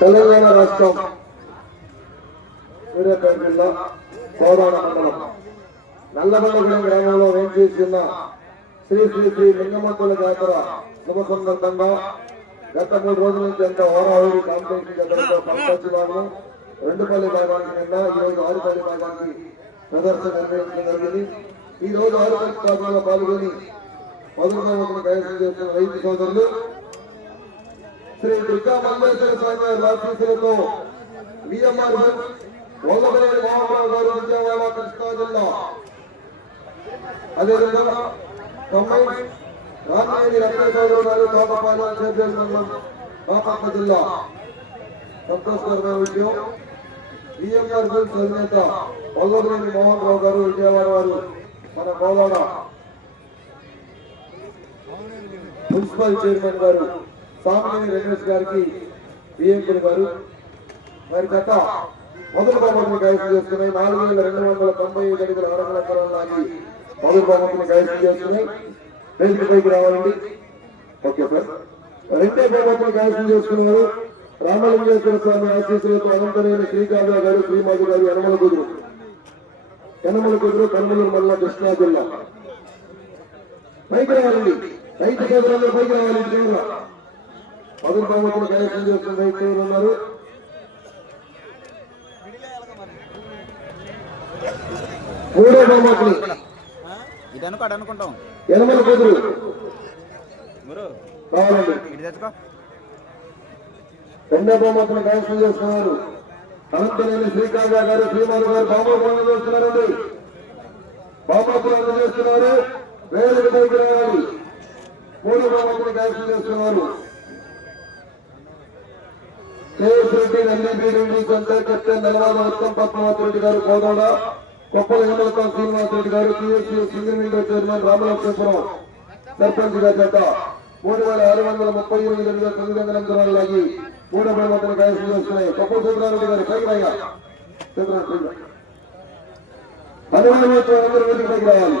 తెలంగాణ రాష్ట్రం సూర్యాపేట జిల్లా కోదాడ మండలం. నల్లబండగూడెం గ్రామంలో వేంచేసిన శ్రీ శ్రీ శ్రీ లింగమంతుల జాతర శుభ సందర్భంగా గత మూడు రోజుల నుంచి ఎంత హోరాహోరీ కాంపిటీషన్ జరగడంతో పంపచ్చి రెండుపల్లి భాగానికి నిన్న ఈరోజు ఆరుపల్లి భాగానికి ప్రదర్శన నిర్వహించడం జరిగింది ఈ రోజు ఆరుపల్లి భాగంలో పాల్గొని మొదటి సంవత్సరం కైవసం చేస్తున్న రైతు సోదరులు శ్రీ దుర్గా మల్లేశ్వర స్వామి వారి ఆఫీసులతో విఎంఆర్ వల్లభనేని మోహన్రావు గారు విజయవాడ కృష్ణా జిల్లా. అదేవిధంగా తొంభై రామయ్య రత్నేశ్వరరావు గారు తోటపాలెం చేపేరు మండలం బాపట్ల జిల్లా. సంతోషకరమైన విషయం. విఎంఆర్ బిల్స్ అధినేత వల్లభనేని మోహన్ రావు గారు విజయవాడ వారు మన కోవాడ మున్సిపల్ చైర్మన్ గారు సామినేని రమేష్ గారికి బిఎంపీ గారు. వారి గత మొదటి బహుమతిని కైవసం చేస్తున్నాయి నాలుగు వేల రెండు వందల తొంభై ఐదు అడుగుల అరవై ఎకరాలు లాగి మొదటి బహుమతిని కైవసం చేస్తున్నాయి వేదిక పైకి రావాలండి. Okay sir. రెండే బహుమతిని కైవసం చేసుకున్నారు. రామలింగేశ్వర స్వామి ఆశీస్సులతో అనంతమైన శ్రీకావ్య గారు శ్రీమాధు గారు యనమల కుదురు యనమల కుదురు కర్నూలు మండలం కృష్ణా జిల్లా. పైకి రావాలండి. రైతు కేంద్రంలో పైకి రావాలి చివర. మొదటి బహుమతిని కైవసం చేస్తున్న రైతు ఎవరు ఉన్నారు? మూడో బహుమతిని ఇది అనుకో అటు అనుకుంటాం యనమల కుదురు తెచ్చుకో. రెండో బహుమతిని కైవసం చేస్తున్నారు. అనంతనేని శ్రీకాంత గారు శ్రీమాన్ గారు బాబాపురం చేస్తున్నారండి. బాబాపురం చేస్తున్నారు. వేలకు పైకి రావాలి. మూడో బహుమతిని కౌన్సిల్ చేస్తున్నారు. కేఎస్ రెడ్డి ఎన్డీపీ రెడ్డి కొంత కెప్టెన్ నెలవాద ఉత్తమ్ పద్మావతి రెడ్డి గారు కోదోడ కొప్పల హేమలతం శ్రీనివాస్ రెడ్డి గారు TSC single window chairman Ramalakshmipuram సర్పంచ్గా చేత మూడు వేల ఆరు వందల ముప్పై ఎనిమిది వేల తొమ్మిది వందల ఎనిమిది లాగి మూడో బహుమతిని ప్రయత్నం చేస్తున్నాయి కొప్పల సుబ్రారెడ్డి గారు పైకి రాయ్యా సుబ్రారెడ్డి అందరూ వేదిక పైకి రావాలి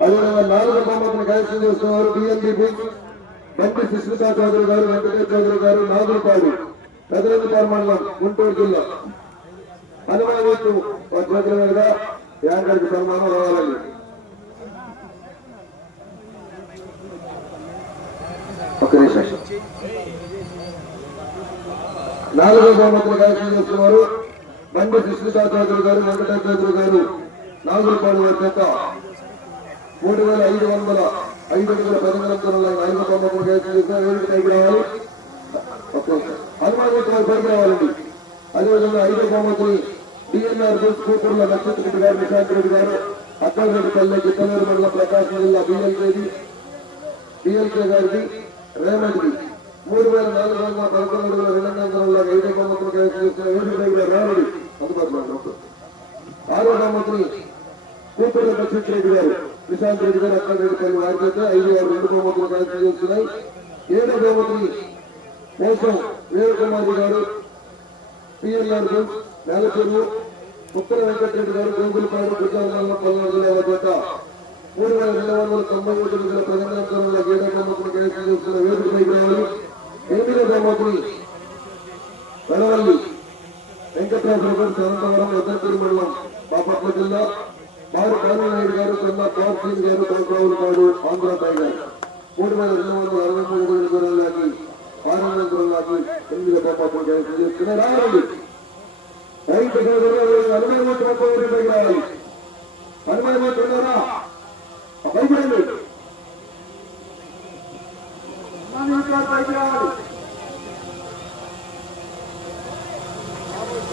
అదేవిధంగా నాలుగో బహుమతిని కైవసం చేస్తున్నారు బిఎన్బి బండి సుస్మితా చౌదరి గారు వెంకటేష్ చౌదరి గారు నాగులపాడు పెదరెడ్డిపాడు మండలం గుంటూరు జిల్లా. హనుమాన్ వారి చేతుల మీదుగా యాంకర్కి సన్మానం రావాలండి ఒక నాలుగో బహుమతులు కైవసం చేస్తున్నారు బండి సుస్మితా చౌదరి గారు వెంకటేష్ చౌదరి గారు నాగులపాడు వారి చేత మూడు వేల ఐదు వందల ఐదు వందల పదిహేను ఐదు ఐదు బొమ్మలు చేసిన ఏడు పైకి రావాలి. హనుమాన్ వారి పైకి రావాలండి అదేవిధంగా ఐదో బహుమతిని డిఎన్ఆర్ బుల్స్ కూతురుల నక్షత్ర రెడ్డి గారు నిశాంత్ రెడ్డి గారు అక్కలరెడ్డి పల్లె గిట్టనూరు మండలం ప్రకాశం జిల్లా బిఎల్కేది. బిఎల్కే గారిది రేమండ్ది మూడు వేల నాలుగు వందల పదకొండు అడుగుల రెండు వందల ఐదో బహుమతులు కైవసం చేసిన వేదిక పైకి రావాలి అందుబాటులో ఆరో బహుమతిని కూతురు దక్షిత్ రెడ్డి గారు విశాంత్ రెడ్డి గారు అక్కడ రెడ్డి పల్లి వారి చేత ఐదు ఆరు రెండు బహుమతులు కలెక్ట్ చేస్తున్నాయి. ఏడో బహుమతిని కోసం వీరకుమారి గారు పిఎల్ఆర్ గోల్డ్ నేలచెరువు ఉత్తర వెంకటరెడ్డి గారు గోగులపాడు గుజరాత్ పల్నాడు జిల్లాల చేత మూడు వేల రెండు వందల తొంభై ఒకటి వేల ప్రజాంతరంలో ఏడో బహుమతులు కలెక్ట్ చేస్తున్న వేదిక పైకి రావాలి ఎనిమిదో బహుమతిని వెలవల్లి వెంకట్రాజు గారు శాంతవరం ఎద్దంపూడి మండలం బాపట్ల జిల్లా మారు కాళీనాయుడు గారు కన్నా కార్తీన్ గారు కొంకరావులపాడు ఆంధ్ర టైగర్ మూడు వేల రెండు వందల అరవై మూడు వేల దూరం లాగి ఆరు వందల దూరం లాగి ఎనిమిది బొమ్మలు కైవసం చేసుకున్నారు రావాలి రైతు సోదరులు అరవై మూడు ముప్పై ఒకటి పైకి రావాలి అరవై మూడు ఉన్నారా ఆ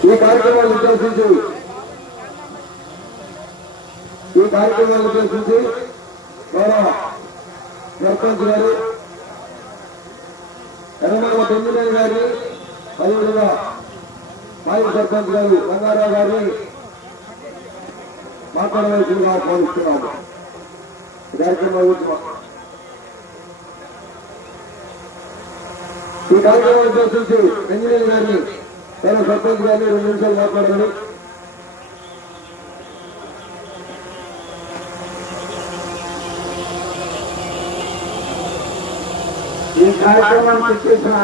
ఈ కార్యక్రమాన్ని ఉద్దేశించి ఈ కార్యక్రమాన్ని ఉద్దేశించి గౌరవ సర్పంచ్ గారు ఎర్రమల తొమ్మిది గారి అదేవిధంగా మాజీ సర్పంచ్ గారు రంగారావు గారిని మాట్లాడవలసిందిగా ఆహ్వానిస్తున్నాము కార్యక్రమం ఈ కార్యక్రమం ఉద్దేశించి ఇంజనీర్ గారిని నేను సర్పంచ్ గారిని రెండు నిమిషాలు మాట్లాడతాను. ఈ కార్యక్రమాన్ని చేసిన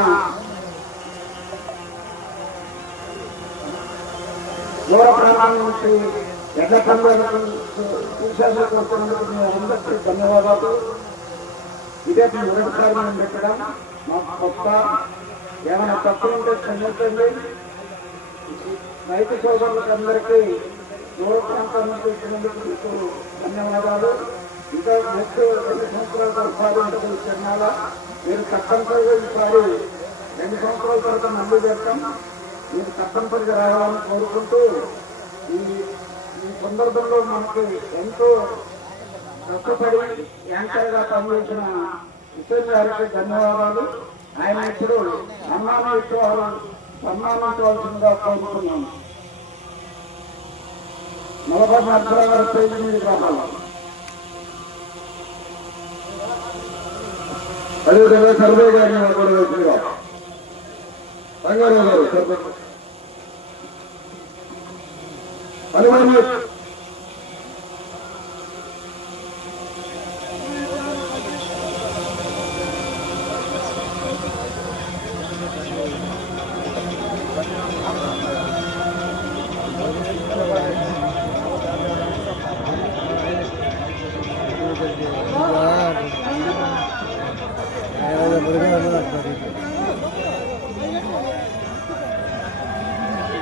దూర ప్రాంతం నుంచి ఎడ్ల సంబంధం చూసేందుకు మీ అందరికీ ధన్యవాదాలు ఇదే మీ మొదటిసారి మనం పెట్టడం మాకు కొత్త ఏమైనా తప్పులు ఉంటే క్షమించండి రైతు సోదరులకు అందరికీ దూర ప్రాంతాల నుంచి వచ్చినందుకు మీకు ధన్యవాదాలు ఇంకా నెక్స్ట్ రెండు సంవత్సరాల తర్వాత ఉంటుంది తిరణాల మీరు తప్పనిసరిగా ఈసారి రెండు సంవత్సరాల తర్వాత నమ్మి పెడతాం మీరు తప్పనిసరిగా రావాలని కోరుకుంటూ ఈ ఈ సందర్భంలో మనకి ఎంతో కష్టపడి యాంకర్గా పనిచేసిన హుసేన్ గారికి ధన్యవాదాలు. ఆయన ఇప్పుడు సన్మానం సన్మానించవలసిందిగా కోరుతున్నాను నలభై నరసరావు గారి పేరు మీద రావాలి అదేవిధంగా సర్వే గారిని కూడా వేసిందిగా రంగారావు గారు సర్వే హనుమాన్ హనుమాన్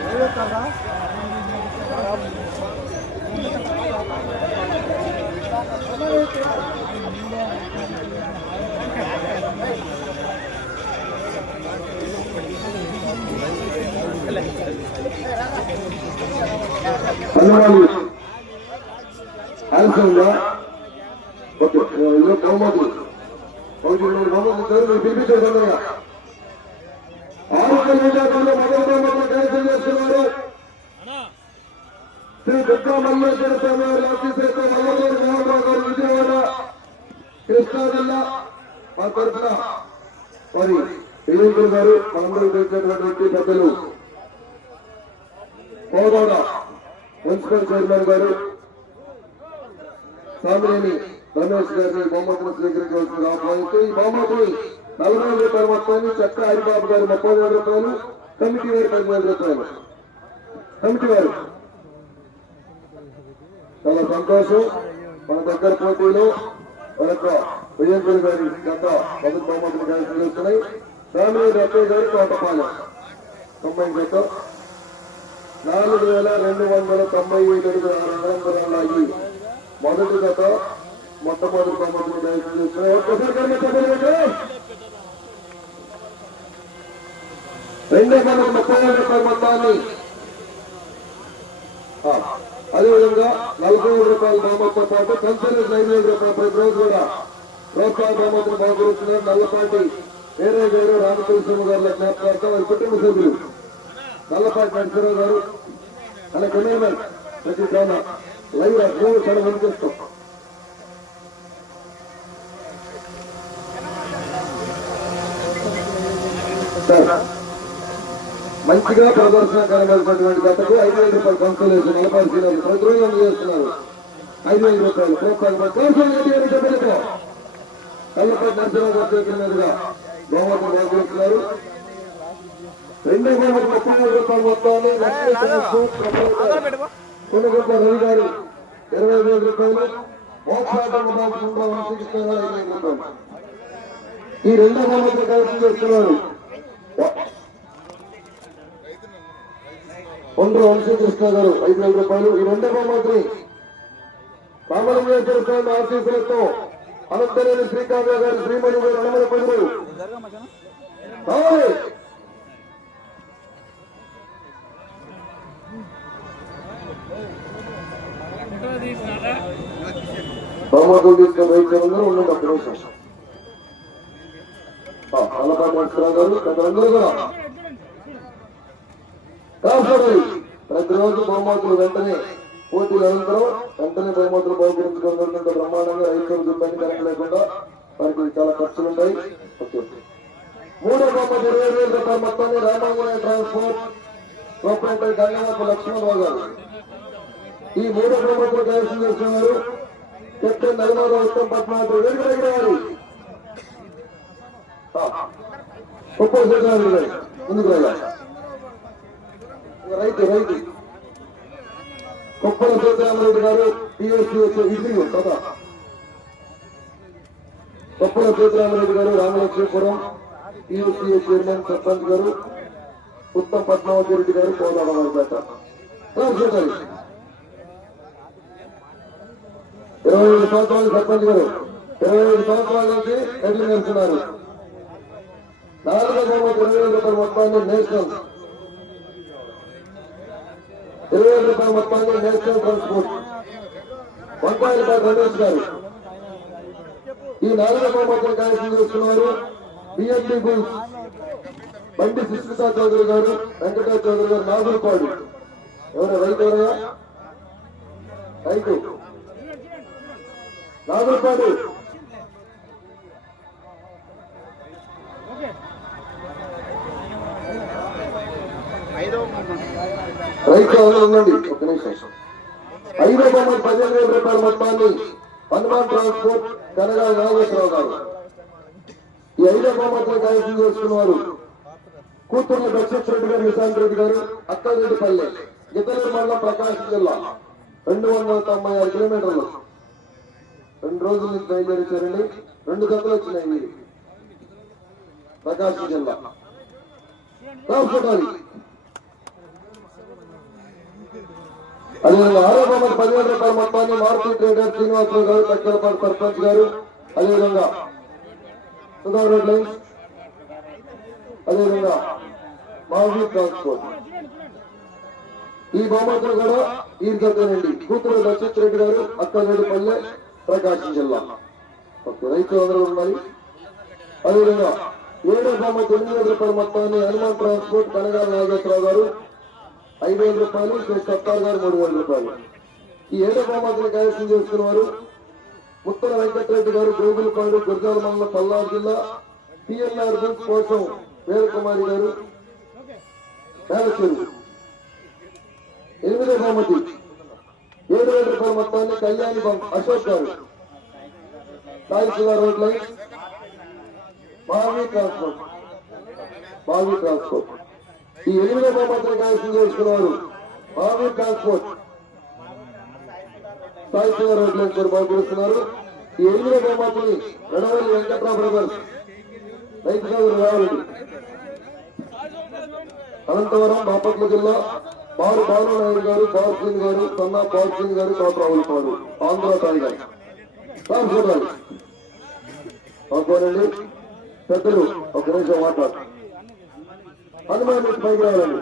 ఆలస్యం ఉందా ఓకే ఇదిగో బహుమతులు ఒకటి రెండు బహుమతులు చదువు మీరు పిలిపించారు తొందరగా ఆరోగ్య మల్లేశ్వర స్వామి వారి అతిశేష మల్లూరు మోహన్ గారు విజయవాడ కృష్ణా జిల్లా మా తరఫున మరి విజయకుడు గారు మనందరూ పెంచినటువంటి పెద్దలు కోదాడ మున్సిపల్ చైర్మన్ గారు సామినేని రమేష్ గారిని బహుమతులు స్వీకరించవలసింది ఆహ్వానిస్తూ ఈ బహుమతిని నలభై ఐదు రూపాయల మొత్తాన్ని చక్క హరిబాబు గారు ముప్పై వేల రూపాయలు. కమిటీ వారు పదివేల రూపాయలు. కమిటీ వారు చాలా సంతోషం. మన దగ్గర పోటీలో మన యొక్క విజయంకుడి గారి గత మొదటి బహుమతులు క్యాన్సిల్ ఫ్యామిలీ సామినేని రత్తయ్య గారు తోటపాలెం. తొంభై జత నాలుగు వేల రెండు వందల తొంభై ఏడు అడుగుల ఆరు అంగుళాలు మొదటి గత మొట్టమొదటి బహుమతులు దయచేసి చేస్తున్నాయి. ఒక్కసారి కనుక చెప్పండి రెండో బొమ్మ ముప్పై ఏడు రూపాయల మొత్తాన్ని అదేవిధంగా నలభై ఏడు రూపాయల బామతో పాటు కన్సల్టెంట్ ఐదు వేల రూపాయలు ప్రతి రోజు కూడా ప్రోత్సాహ బహుమతులు బహుకరిస్తున్నారు నల్లపాటి వేరే గారు రామకృష్ణ గారు జ్ఞాపకార్థం వారి కుటుంబ సభ్యులు. నల్లపాటి నరసింహరావు గారు అలా కెమెరామెన్ ప్రతి దాన లైవ్ మూడు చాలా వినిపిస్తాం సార్ మంచిగా ప్రదర్శన కనబడినటువంటి గతకు ఐదు వేల రూపాయలు కన్సలేషన్ నలభై సీనియర్లు ప్రతి రోజు ఐదు వేల రూపాయలు ప్రోత్సాహం కోసం చెప్పలేదు కల్లపల్లి నరసింహరావు గారు చేతుల మీదుగా బహుమతులు బాగుతున్నారు రెండో బహుమతి ముప్పై వేల రూపాయల మొత్తాన్ని కొనుగోలు రవి గారు ఇరవై వేల రూపాయలు. మోక్షాటం ఈ రెండో బహుమతులు కలిసి చేస్తున్నారు. ఒండ్ర వంశీకృష్ణ గారు ఐదు వేల రూపాయలు. ఈ రెండో బహుమతిని రామలింగేశ్వర ఆశీస్సులతో అనంతరేని శ్రీకాంత్ గారు శ్రీమణి గారు అన్నమల పదులు బహుమతులు రైతులందరూ ఉండండి ఒక్క నిమిషం. కూడా. కాపాడాలి ప్రతిరోజు బహుమతులు వెంటనే పోటీ అనంతరం వెంటనే బహుమతులు బహుకరించుకోవడం బ్రహ్మాండంగా రైతులు ఇబ్బంది కరెక్ట్ లేకుండా వారికి చాలా ఖర్చులు ఉంటాయి. మూడో బహుమతి ఇరవై వేల రూపాయల మొత్తాన్ని రామాంజనేయ ట్రాన్స్పోర్ట్ కోఆపరేటివ్ గంగనాథ్ లక్ష్మణరావు గారు ఈ మూడో బహుమతులు కైవసం చేస్తున్నారు. కెప్టెన్ నగమారావు ఉత్తమ్ పద్మావతి వెనుక దగ్గర వారి కుప్పల సీతారామరెడ్డి గారు ముందుకు వెళ్ళాలి. రైతు రైతు. కుప్పల సీతారామరెడ్డి గారు టిఎస్సీ ఇడ్లీ కదా? కొప్పల సీతారామరెడ్డి గారు రామలక్ష్మీపురం టీయూసీఏ చైర్మన్ సర్పంచ్ గారు ఉత్తమ్ పద్మావతి రెడ్డి గారు కోదాడవారిపేట రామచంద్ర ఇరవై ఐదు సంవత్సరాలు సర్పంచ్ గారు. ఇరవై ఐదు సంవత్సరాల నుంచి ఎడ్లు నేర్చున్నారు నాలుగో బహుమతి ఇరవై ఐదు రూపాయల మొత్తాన్ని నేషనల్ ఇరవై ఐదు రూపాయల మొత్తాన్ని నేషనల్ ట్రాన్స్పోర్ట్ వంకాయలపై రమేష్ గారు. ఈ నాలుగు బహుమతిని కార్యక్రమం చేస్తున్నారు బిఎంపీ గుల్స్ బండి సుష్మితా చౌదరి గారు వెంకటరావు చౌదరి గారు నాగులపాడు ఎవరు రైతు ఎవరయ్యా రైతు. నాగులపాడు రైతు ఉండండి ఒక నిమిషం. ఐదో బొమ్మలు పదిహేను వేల రూపాయల మొత్తాన్ని. హనుమాన్ ట్రాన్స్పోర్ట్ కనగా నాగేశ్వరరావు గారు. ఈ ఐదో బొమ్మతో కార్యక్రమం చేసుకున్నవారు. కూతుర్ల దక్షిత్ రెడ్డి గారు విశాంత్ రెడ్డి గారు అక్కరెడ్డిపల్లె ఇతరుల మండలం ప్రకాశం జిల్లా రెండు వందల తొంభై ఆరు కిలోమీటర్లు. రెండు రోజుల నుంచి బయలుదేరించారండి రెండు గంటలు వచ్చినాయి ప్రకాశం జిల్లా. రాసుకోవాలి అదేవిధంగా ఆరో బొమ్మలు పదివేల రూపాయల మొత్తాన్ని మారుతి ట్రేడర్ శ్రీనివాసరావు గారు తక్కలపాటి సర్పంచ్ గారు అదేవిధంగా సుధాకర్ లైన్స్ అదేవిధంగా మాజీ ట్రాన్స్పోర్ట్. ఈ బహుమతులు కూడా ఈర్గతనండి కూతురు దక్షిత్ రెడ్డి గారు అక్కడపల్లె ప్రకాశం జిల్లా. ఓకే రైతు అందరూ ఉన్నాయి అదేవిధంగా ఏడో బొమ్మ తొమ్మిది రూపాయల మొత్తాన్ని హనుమాన్ ట్రాన్స్పోర్ట్ కనగాల నాగేశ్వరరావు గారు ఐదు వేల రూపాయలు సత్తారు గారు మూడు వేల రూపాయలు. ఈ ఏడో బహుమతిని కైవసం చేసుకున్నారు ముత్తల వెంకటరెడ్డి గారు గోగులపాడు గురజాల మండలం పల్నాడు జిల్లా పిఎన్ఆర్ బుక్స్ కోసం వీరకుమారి గారు మేలచెరు ఎనిమిదో బహుమతి ఏడు వేల రూపాయల మొత్తాన్ని కళ్యాణి అశోక్ గారు. Saisiva road line Mavi transport. Mavi transport. ఈ ఎనిమిదో బహుమతిని కైవసం చేసుకున్నారు మావి ట్రాన్స్పోర్ట్ సాయి రోడ్ లైన్ గారు బాగుపడుతున్నారు ఈ ఎనిమిదో బహుమతిని గడవల్లి వెంకట్రావు బ్రదర్స్ రైతు సోదరు రావాలండి అనంతవరం బాపట్ల జిల్లా బారు బాలు గారు పవర్ సింగ్ గారు సన్నా పవర్ సింగ్ గారు కోట్రావులపాడు ఆంధ్ర టైగర్ సార్ చూడాలి పెద్దలు ఒక నిమిషం మాట్లాడు. హనుమాన్ నుంచి హనుమాను రావాలండి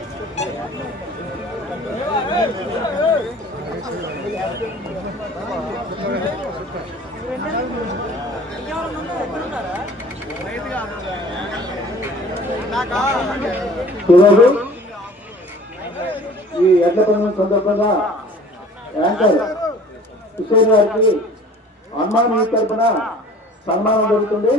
ఈరోజు ఈ ఎడ్ల పండుగ సందర్భంగా యాంకర్ కిషోర్ గారికి హనుమాన్ ఈ తరఫున సన్మానం జరుగుతుంది.